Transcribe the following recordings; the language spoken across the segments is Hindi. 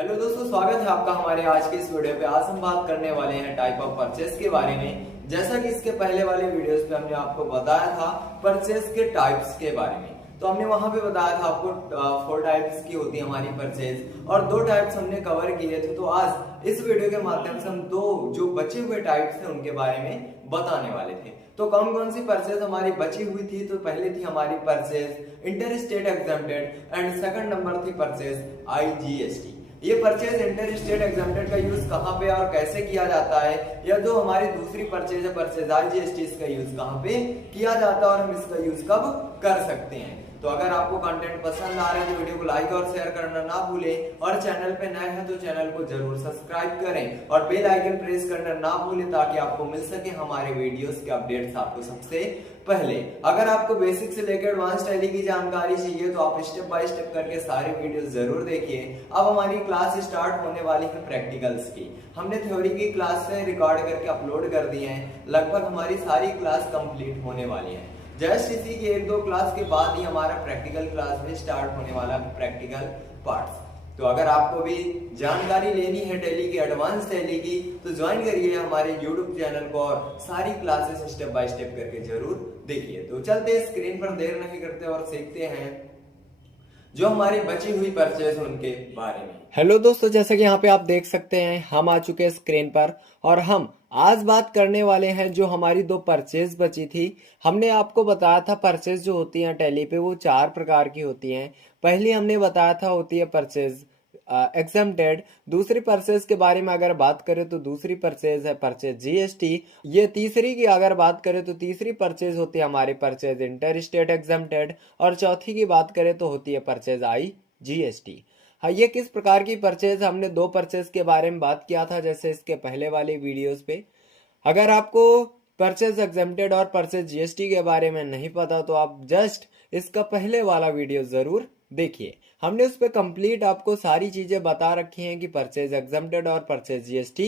हेलो दोस्तों, स्वागत है आपका हमारे आज के इस वीडियो पे। आज हम बात करने वाले हैं टाइप ऑफ परचेस के बारे में। जैसा कि इसके पहले वाले वीडियोस पे हमने आपको बताया था परचेस के टाइप्स के बारे में, तो हमने वहां पे बताया था आपको 4 टाइप्स की होती है हमारी परचेस और 2 टाइप्स हमने कवर किए थे। तो आज इस वीडियो के माध्यम से हम 2 जो बचे हुए टाइप्स थे उनके बारे में बताने वाले थे। तो कौन कौन सी परचेज हमारी बची हुई थी? तो पहले थी हमारी purchase inter state exempted and second number थी परचेज IGST। ये परचेज इंटर स्टेट एग्जेम्प्टेड का यूज कहाँ पे और कैसे किया जाता है, या जो हमारी दूसरी परचेज है परचेज IGST, इसका यूज कहाँ पे किया जाता है और हम इसका यूज कब कर सकते हैं। तो अगर आपको कंटेंट पसंद आ रहा है तो वीडियो को लाइक और शेयर करना ना भूलें, और चैनल पे नए हैं तो चैनल को जरूर सब्सक्राइब करें और बेल आइकन प्रेस करना ना भूलें ताकि आपको मिल सके हमारे वीडियोस के अपडेट्स आपको सबसे पहले। अगर आपको बेसिक से लेकर एडवांस टैली की जानकारी चाहिए तो आप स्टेप बाय स्टेप करके सारे वीडियोस जरूर देखिए। अब हमारी क्लास स्टार्ट होने वाली है प्रैक्टिकल्स की। हमने थ्योरी की क्लास से रिकॉर्ड करके अपलोड कर दिए हैं, लगभग हमारी सारी क्लास कंप्लीट होने वाली है। जस्ट इसी के 1-2 क्लास के बाद ही हमारा प्रैक्टिकल क्लास भी स्टार्ट होने वाला है, प्रैक्टिकल पार्ट्स। तो अगर आपको भी जानकारी लेनी है टैली की, एडवांस टैली की, तो ज्वाइन करिए हमारे YouTube चैनल को और सारी क्लासेस स्टेप बाय स्टेप करके जरूर देखिए। तो चलते हैं स्क्रीन पर, देर नहीं करते और सीखते हैं जो हमारी बची हुई परचेज उनके बारे में। हेलो दोस्तों, जैसा कि यहाँ पे आप देख सकते हैं हम आ चुके हैं स्क्रीन पर और हम आज बात करने वाले हैं जो हमारी 2 परचेज बची थी। हमने आपको बताया था परचेज जो होती हैं टैली पे वो 4 प्रकार की होती हैं। पहली हमने बताया था होती है परचेज एग्जेम्प्टेड। दूसरी परचेज के बारे में अगर बात करें तो दूसरी परचेज है परचेज GST। ये तीसरी की अगर बात करें तो तीसरी परचेज होती है हमारी परचेज इंटर स्टेट एग्जेम्प्टेड, और चौथी की बात करें तो होती है परचेज IGST। हाँ, ये किस प्रकार की परचेज, हमने 2 परचेज के बारे में बात किया था जैसे इसके पहले वाले वीडियोस पे। अगर आपको परचेज एग्जेम्प्टेड और परचेज GST के बारे में नहीं पता तो आप जस्ट इसका पहले वाला वीडियो जरूर देखिए। हमने उस पर कंप्लीट आपको सारी चीजें बता रखी हैं कि परचेज एग्जेम्प्टेड और परचेज GST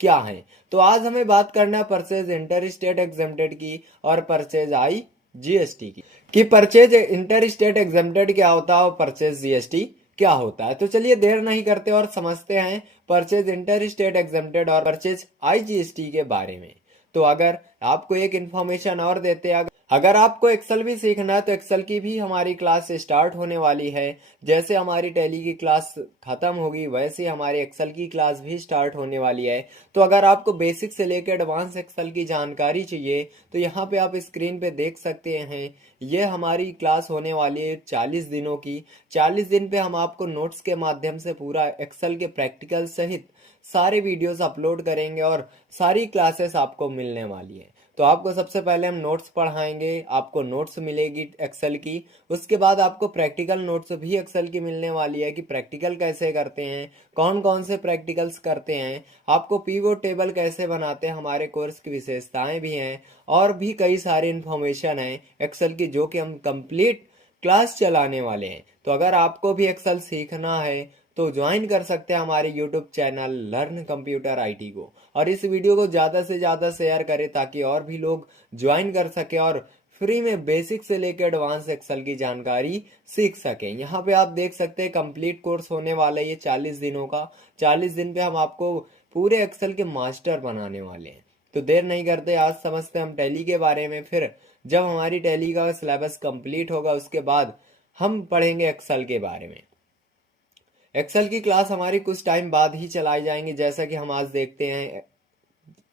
क्या है। तो आज हमें बात करना है परचेज इंटर स्टेट एग्जेम्प्टेड की और परचेज IGST की कि परचेज इंटर स्टेट एग्जेम्प्टेड क्या होता है और परचेज GST क्या होता है। तो चलिए देर नहीं करते और समझते हैं परचेज इंटर स्टेट एग्जेम्प्टेड और परचेज IGST के बारे में। तो अगर आपको एक इन्फॉर्मेशन और देते हैं, अगर आपको एक्सेल भी सीखना है तो एक्सेल की भी हमारी क्लास स्टार्ट होने वाली है। जैसे हमारी टैली की क्लास खत्म होगी वैसे हमारी एक्सेल की क्लास भी स्टार्ट होने वाली है। तो अगर आपको बेसिक से लेकर एडवांस एक्सेल की जानकारी चाहिए तो यहाँ पे आप स्क्रीन पे देख सकते हैं, ये हमारी क्लास होने वाली है 40 दिनों की। 40 दिन पे हम आपको नोट्स के माध्यम से पूरा एक्सेल के प्रैक्टिकल सहित सारे वीडियोस अपलोड करेंगे और सारी क्लासेस आपको मिलने वाली है। तो आपको सबसे पहले हम नोट्स पढ़ाएंगे, आपको नोट्स मिलेगी एक्सेल की। उसके बाद आपको प्रैक्टिकल नोट्स भी एक्सेल की मिलने वाली है कि प्रैक्टिकल कैसे करते हैं, कौन कौन से प्रैक्टिकल्स करते हैं, आपको पीवोट टेबल कैसे बनाते हैं, हमारे कोर्स की विशेषताएं भी हैं और भी कई सारी इन्फॉर्मेशन है एक्सेल की जो कि हम कंप्लीट क्लास चलाने वाले हैं। तो अगर आपको भी एक्सेल सीखना है तो ज्वाइन कर सकते हैं हमारे YouTube channel learn computer IT को, और इस वीडियो को ज़्यादा से ज़्यादा शेयर करें ताकि और भी लोग ज्वाइन कर सके और फ्री में बेसिक से लेकर एडवांस एक्सेल की जानकारी सीख सकें। यहाँ पे आप देख सकते हैं कंप्लीट कोर्स होने वाला है ये 40 दिनों का। 40 दिन पे हम आपको पूरे एक्सेल के मास्टर बनाने वाले हैं। तो देर नहीं करते, आज समझते हैं हम टैली के बारे में। फिर जब हमारी टैली का सिलेबस कंप्लीट होगा उसके बाद हम पढ़ेंगे एक्सेल के बारे में। एक्सेल की क्लास हमारी कुछ टाइम बाद ही चलाई जाएंगी, जैसा कि हम आज देखते हैं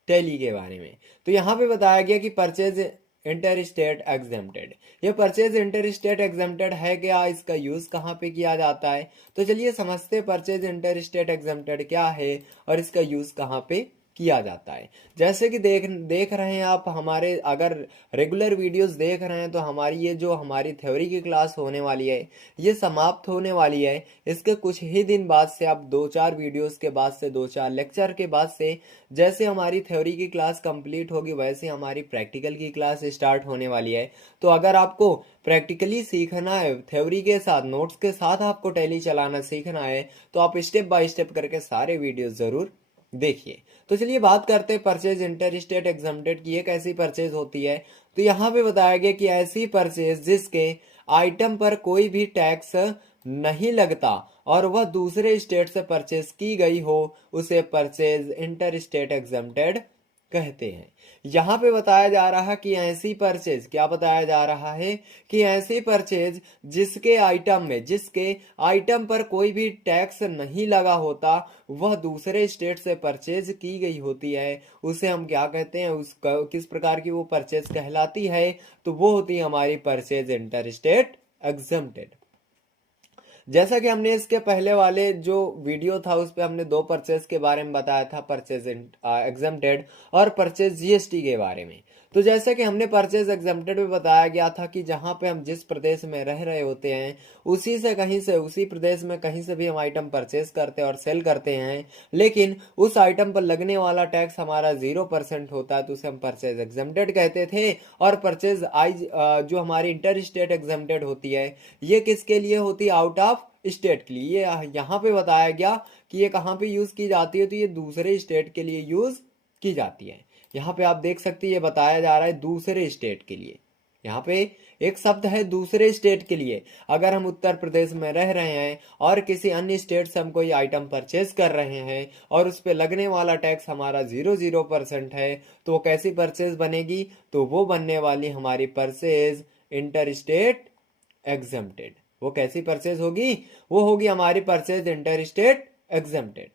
टैली के बारे में। तो यहाँ पे बताया गया कि परचेज इंटर स्टेट एग्जेम्प्टेड, ये परचेज इंटर स्टेट एग्जेम्प्टेड है क्या, इसका यूज कहाँ पे किया जाता है। तो चलिए समझते हैं परचेज इंटर स्टेट एग्जेम्प्टेड क्या है और इसका यूज कहाँ पे किया जाता है। जैसे कि देख रहे हैं आप, हमारे अगर रेगुलर वीडियोस देख रहे हैं तो हमारी ये जो हमारी थ्योरी की क्लास होने वाली है ये समाप्त होने वाली है। इसके कुछ ही दिन बाद से, आप 2-4 वीडियोस के बाद से, 2-4 लेक्चर के बाद से जैसे हमारी थ्योरी की क्लास कंप्लीट होगी वैसे हमारी प्रैक्टिकल की क्लास स्टार्ट होने वाली है। तो अगर आपको प्रैक्टिकली सीखना है, थ्योरी के साथ नोट्स के साथ आपको टैली चलाना सीखना है तो आप स्टेप बाय स्टेप करके सारे वीडियो जरूर देखिए। तो चलिए बात करते हैं परचेज इंटर स्टेट एग्जेम्प्टेड की, एक ऐसी परचेज होती है। तो यहाँ पे बताया गया कि ऐसी परचेज जिसके आइटम पर कोई भी टैक्स नहीं लगता और वह दूसरे स्टेट से परचेज की गई हो उसे परचेज इंटर स्टेट एग्जम्प्टेड कहते हैं। यहाँ पे बताया जा रहा है कि ऐसी परचेज, क्या बताया जा रहा है कि ऐसी परचेज जिसके आइटम पर कोई भी टैक्स नहीं लगा होता, वह दूसरे स्टेट से परचेज की गई होती है, उसे हम क्या कहते हैं, उस किस प्रकार की वो परचेज कहलाती है, तो वो होती है हमारी परचेज इंटर स्टेट एग्जम्प्टेड। जैसा कि हमने इसके पहले वाले जो वीडियो था उस पे हमने दो परचेज के बारे में बताया था, परचेज एग्जम्प्टेड और परचेज जीएसटी के बारे में। तो जैसे कि हमने परचेज एग्जम्प्टेड में बताया गया था कि जहां पे हम जिस प्रदेश में रह रहे होते हैं उसी प्रदेश में कहीं से भी हम आइटम परचेज करते हैं और सेल करते हैं, लेकिन उस आइटम पर लगने वाला टैक्स हमारा 0% होता है, तो उसे हम परचेज एग्जम्प्टेड कहते थे। और परचेज जो हमारी इंटर स्टेट एग्जम्प्टेड होती है, ये किसके लिए होती है, आउट ऑफ स्टेट के लिए। यहाँ पे बताया गया कि ये कहाँ पे यूज की जाती है, तो ये दूसरे स्टेट के लिए यूज की जाती है। यहाँ पे आप देख सकते हैं ये बताया जा रहा है दूसरे स्टेट के लिए। यहाँ पे एक शब्द है दूसरे स्टेट के लिए। अगर हम उत्तर प्रदेश में रह रहे हैं और किसी अन्य स्टेट से हम कोई आइटम परचेज कर रहे हैं और उस पे लगने वाला टैक्स हमारा 0% है, तो वो कैसी परचेज बनेगी, तो वो बनने वाली हमारी परचेज इंटर स्टेट एग्जम्प्टेड। वो कैसी परचेज होगी, वो होगी हमारी purchase inter state exempted.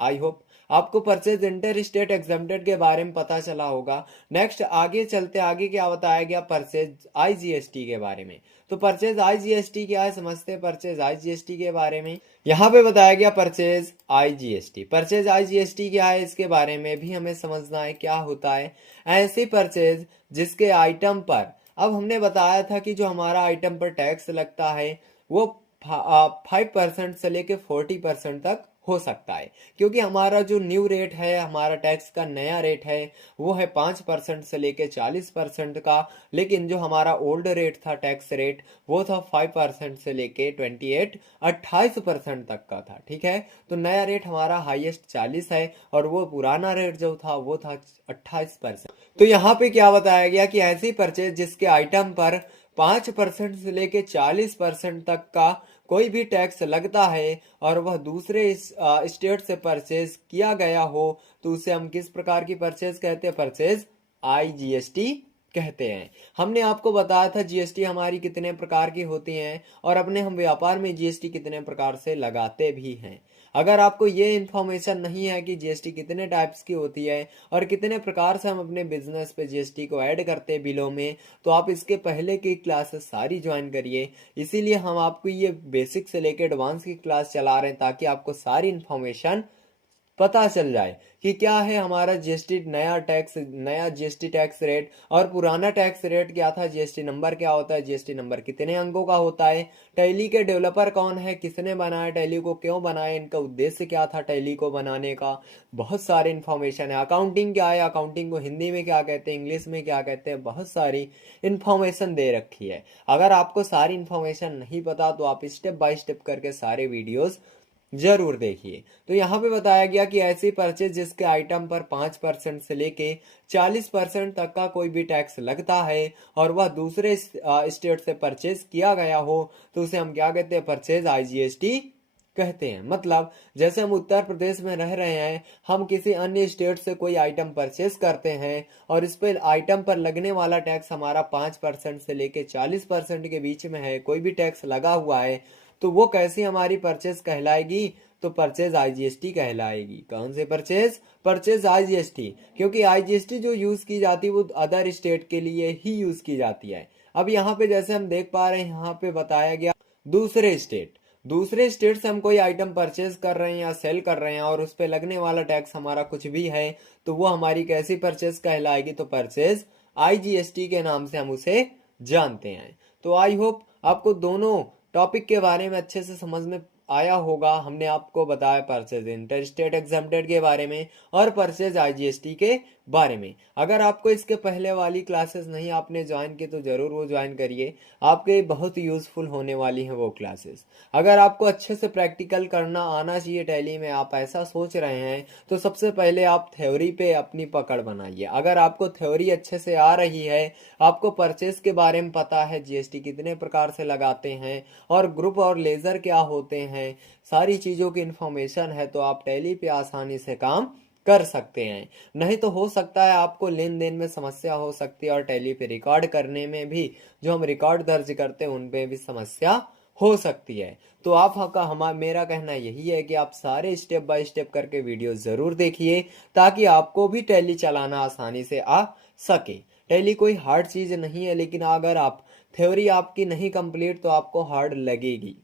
I hope आपको परचेज इंटर स्टेट एग्जम्प्टेड के बारे में पता चला होगा। नेक्स्ट आगे चलते, आगे क्या बताया गया, परचेज आईजीएसटी के बारे में। तो परचेज आईजीएसटी क्या है, समझते हैं परचेज आईजीएसटी के बारे में। यहाँ पे बताया गया परचेज आईजीएसटी। परचेज आईजीएसटी क्या है, इसके बारे में भी हमें समझना है क्या होता है। ऐसी परचेज जिसके आइटम पर, अब हमने बताया था कि जो हमारा आइटम पर टैक्स लगता है वो 5% से लेके 40% तक हो सकता है, क्योंकि हमारा जो न्यू रेट है, हमारा टैक्स का नया रेट है, वो है 5% से लेके 40% का। लेकिन जो हमारा ओल्ड रेट था, टैक्स रेट, वो था 5% से लेके 28% तक का था। ठीक है, तो नया रेट हमारा हाईएस्ट 40 है और वो पुराना रेट जो था वो था 28%। तो यहाँ पे क्या बताया गया कि ऐसी परचेज जिसके आइटम पर 5% से लेके 40% तक का कोई भी टैक्स लगता है और वह दूसरे स्टेट से परचेज किया गया हो, तो उसे हम किस प्रकार की परचेज कहते हैं, परचेज आईजीएसटी कहते हैं। हमने आपको बताया था जीएसटी हमारी कितने प्रकार की होती हैं और अपने हम व्यापार में जीएसटी कितने प्रकार से लगाते भी हैं। अगर आपको ये इन्फॉर्मेशन नहीं है कि जीएसटी कितने टाइप्स की होती है और कितने प्रकार से हम अपने बिजनेस पे जीएसटी को ऐड करते हैं बिलों में, तो आप इसके पहले की क्लासेस सारी ज्वाइन करिए। इसीलिए हम आपको ये बेसिक से लेकर एडवांस की क्लास चला रहे हैं ताकि आपको सारी इन्फॉर्मेशन पता चल जाए कि क्या है हमारा जीएसटी नया जीएसटी टैक्स रेट और पुराना टैक्स रेट क्या था, जीएसटी नंबर क्या होता है, जीएसटी नंबर कितने अंकों का होता है, टैली के डेवलपर कौन है, किसने बनाया टैली को, क्यों बनाया, इनका उद्देश्य क्या था टैली को बनाने का। बहुत सारी इन्फॉर्मेशन है। अकाउंटिंग क्या है, अकाउंटिंग को हिंदी में क्या कहते हैं, इंग्लिश में क्या कहते हैं, बहुत सारी इन्फॉर्मेशन दे रखी है। अगर आपको सारी इन्फॉर्मेशन नहीं पता तो आप स्टेप बाय स्टेप करके सारे वीडियोस जरूर देखिए। तो यहाँ पे बताया गया कि ऐसी परचेज जिसके आइटम पर 5% से लेके 40% तक का कोई भी टैक्स लगता है और वह दूसरे स्टेट से परचेज किया गया हो, तो उसे हम क्या कहते हैं, परचेज आईजीएसटी कहते हैं। मतलब जैसे हम उत्तर प्रदेश में रह रहे हैं, हम किसी अन्य स्टेट से कोई आइटम परचेज करते हैं और इस पर आइटम पर लगने वाला टैक्स हमारा 5% से लेके 40% के बीच में है, कोई भी टैक्स लगा हुआ है, तो वो कैसी हमारी परचेज कहलाएगी, तो परचेज आईजीएसटी कहलाएगी। कौन से परचेज, परचेज आईजीएसटी, क्योंकि आईजीएसटी जो यूज की जाती है वो अदर स्टेट के लिए ही यूज की जाती है। अब यहाँ पे जैसे हम देख पा रहे हैं, यहाँ पे बताया गया दूसरे स्टेट से हम कोई आइटम परचेज कर रहे हैं या सेल कर रहे हैं और उस पर लगने वाला टैक्स हमारा कुछ भी है, तो वो हमारी कैसी परचेज कहलाएगी, तो परचेज आईजीएसटी के नाम से हम उसे जानते हैं। तो आई होप आपको दोनों टॉपिक के बारे में अच्छे से समझ में आया होगा, हमने आपको बताया परचेज इंटर स्टेट एग्जम्प्टेड के बारे में और परचेज आईजीएसटी के बारे में। अगर आपको इसके पहले वाली क्लासेस नहीं आपने ज्वाइन की तो जरूर वो ज्वाइन करिए, आपके बहुत यूजफुल होने वाली हैं वो क्लासेस। अगर आपको अच्छे से प्रैक्टिकल करना आना चाहिए टैली में, आप ऐसा सोच रहे हैं, तो सबसे पहले आप थ्योरी पे अपनी पकड़ बनाइए। अगर आपको थ्योरी अच्छे से आ रही है, आपको परचेस के बारे में पता है, जीएसटी कितने प्रकार से लगाते हैं और ग्रुप और लेजर क्या होते हैं, सारी चीज़ों की इंफॉर्मेशन है, तो आप टैली पे आसानी से काम कर सकते हैं। नहीं तो हो सकता है आपको लेन देन में समस्या हो सकती है और टैली पे रिकॉर्ड करने में भी, जो हम रिकॉर्ड दर्ज करते हैं उनपे भी समस्या हो सकती है। तो मेरा कहना यही है कि आप सारे स्टेप बाय स्टेप करके वीडियो जरूर देखिए, ताकि आपको भी टैली चलाना आसानी से आ सके। टैली कोई हार्ड चीज नहीं है, लेकिन अगर आप थ्योरी आपकी नहीं कंप्लीट तो आपको हार्ड लगेगी।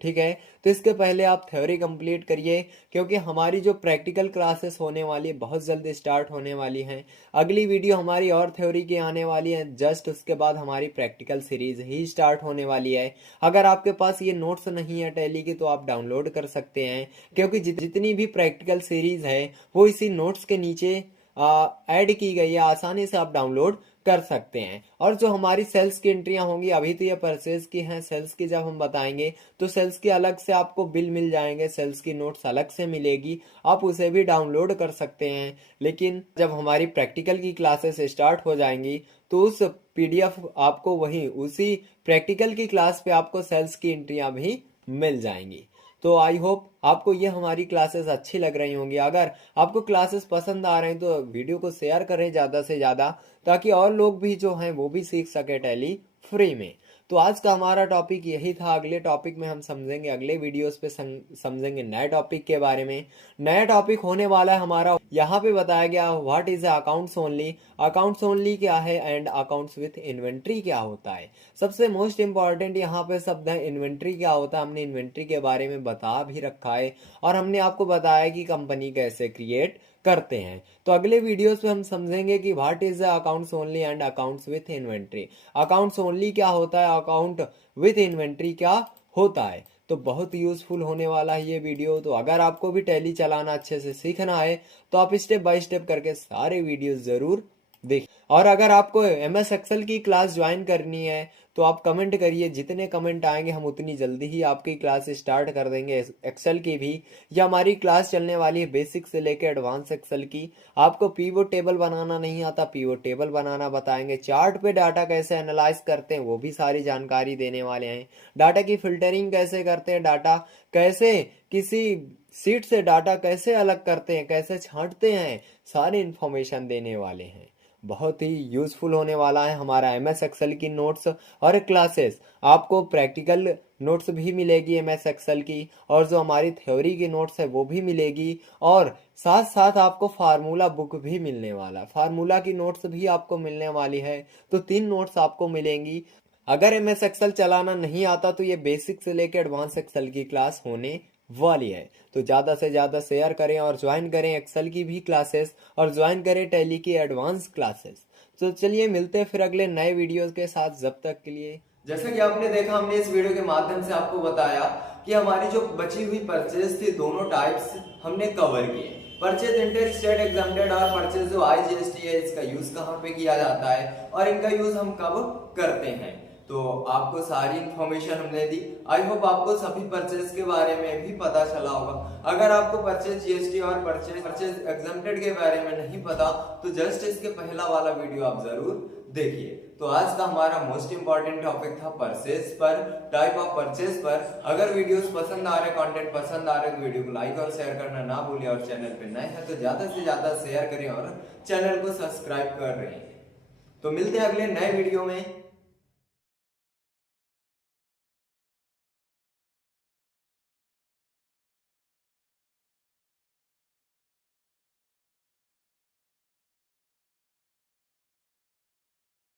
ठीक है, तो इसके पहले आप थ्योरी कंप्लीट करिए, क्योंकि हमारी जो प्रैक्टिकल क्लासेस होने वाली है बहुत जल्दी स्टार्ट होने वाली हैं। अगली वीडियो हमारी और थ्योरी की आने वाली है, जस्ट उसके बाद हमारी प्रैक्टिकल सीरीज ही स्टार्ट होने वाली है। अगर आपके पास ये नोट्स नहीं है टैली की तो आप डाउनलोड कर सकते हैं, क्योंकि जितनी भी प्रैक्टिकल सीरीज है वो इसी नोट्स के नीचे ऐड की गई है, आसानी से आप डाउनलोड कर सकते हैं। और जो हमारी सेल्स की एंट्रियां होंगी, अभी तो ये परचेज की हैं, सेल्स की जब हम बताएंगे तो सेल्स की अलग से आपको बिल मिल जाएंगे, सेल्स की नोट्स अलग से मिलेगी, आप उसे भी डाउनलोड कर सकते हैं। लेकिन जब हमारी प्रैक्टिकल की क्लासेस स्टार्ट हो जाएंगी तो उस पीडीएफ आपको वही उसी प्रैक्टिकल की क्लास पे आपको सेल्स की एंट्रियां भी मिल जाएंगी। तो आई होप आपको ये हमारी क्लासेस अच्छी लग रही होंगी। अगर आपको क्लासेस पसंद आ रहे हैं तो वीडियो को शेयर करें ज़्यादा से ज़्यादा, ताकि और लोग भी जो हैं वो भी सीख सके टैली फ्री में। तो आज का हमारा टॉपिक यही था। अगले टॉपिक में हम समझेंगे, अगले वीडियोस पे समझेंगे नए टॉपिक के बारे में। नया टॉपिक होने वाला है हमारा, यहाँ पे बताया गया what is accounts only, accounts only क्या है एंड अकाउंट्स विथ इन्वेंट्री क्या होता है। सबसे मोस्ट इंपॉर्टेंट यहाँ पे शब्द है इन्वेंट्री क्या होता है। हमने इन्वेंट्री के बारे में बता भी रखा है और हमने आपको बताया कि कंपनी कैसे क्रिएट करते हैं। तो अगले वीडियोस में हम समझेंगे कि what is accounts only and accounts with inventory. Accounts only क्या होता है, अकाउंट विथ इन्वेंट्री क्या होता है। तो बहुत यूजफुल होने वाला है ये वीडियो। तो अगर आपको भी टैली चलाना अच्छे से सीखना है तो आप स्टेप बाय स्टेप करके सारे वीडियो जरूर देख। और अगर आपको MS एक्सेल की क्लास ज्वाइन करनी है तो आप कमेंट करिए, जितने कमेंट आएंगे हम उतनी जल्दी ही आपकी क्लास स्टार्ट कर देंगे एक्सेल की भी। या हमारी क्लास चलने वाली है बेसिक से लेकर एडवांस एक्सेल की। आपको पीवोट टेबल बनाना नहीं आता, पीवोट टेबल बनाना बताएंगे। चार्ट पे डाटा कैसे एनालाइज करते हैं वो भी सारी जानकारी देने वाले हैं। डाटा की फिल्टरिंग कैसे करते हैं, डाटा कैसे किसी सीट से डाटा कैसे अलग करते हैं, कैसे छांटते हैं, सारी इंफॉर्मेशन देने वाले हैं। बहुत ही यूजफुल होने वाला है हमारा MS एक्सेल की नोट्स और क्लासेस। आपको प्रैक्टिकल नोट्स भी मिलेगी MS एक्सेल की, और जो हमारी थ्योरी की नोट्स है वो भी मिलेगी, और साथ साथ आपको फार्मूला बुक भी मिलने वाला है। फार्मूला की नोट्स भी आपको मिलने वाली है, तो 3 नोट्स आपको मिलेंगी। अगर MS एक्सेल चलाना नहीं आता तो ये बेसिक से लेकर एडवांस एक्सेल की क्लास होने वाली है। तो ज़्यादा से ज़्यादा शेयर करें और ज्वाइन करें एक्सेल की भी क्लासेस, और ज्वाइन करें टैली की एडवांस क्लासेस। तो चलिए मिलते हैं फिर अगले नए वीडियोस के साथ। जब तक के लिए, जैसा कि आपने देखा, हमने इस वीडियो के माध्यम से आपको बताया कि हमारी जो बची हुई परचेज थी दोनों टाइप्स हमने कवर किए। परचेज इंटर स्टेट एग्जम्प्टेड और परचेज जो IGST है, इसका यूज कहाँ पे किया जाता है और इनका यूज हम कब करते हैं। तो आपको सारी इंफॉर्मेशन हमने दी। आई होप आपको सभी परचेज के बारे में भी पता चला होगा। अगर आपको परचेज GST और परचेज एग्जम्प्टेड के बारे में नहीं पता तो जस्ट इसके पहला वाला वीडियो आप जरूर देखिए। तो आज का हमारा मोस्ट इंपॉर्टेंट टॉपिक था परचेज पर, टाइप ऑफ परचेज पर। अगर वीडियोस पसंद आ रहे, कंटेंट पसंद आ रहे तो वीडियो को लाइक और शेयर करना ना भूलिए, और चैनल पे नए हैं तो ज्यादा से ज्यादा शेयर करें और चैनल को सब्सक्राइब कर रहे हैं। तो मिलते हैं अगले नए वीडियो में।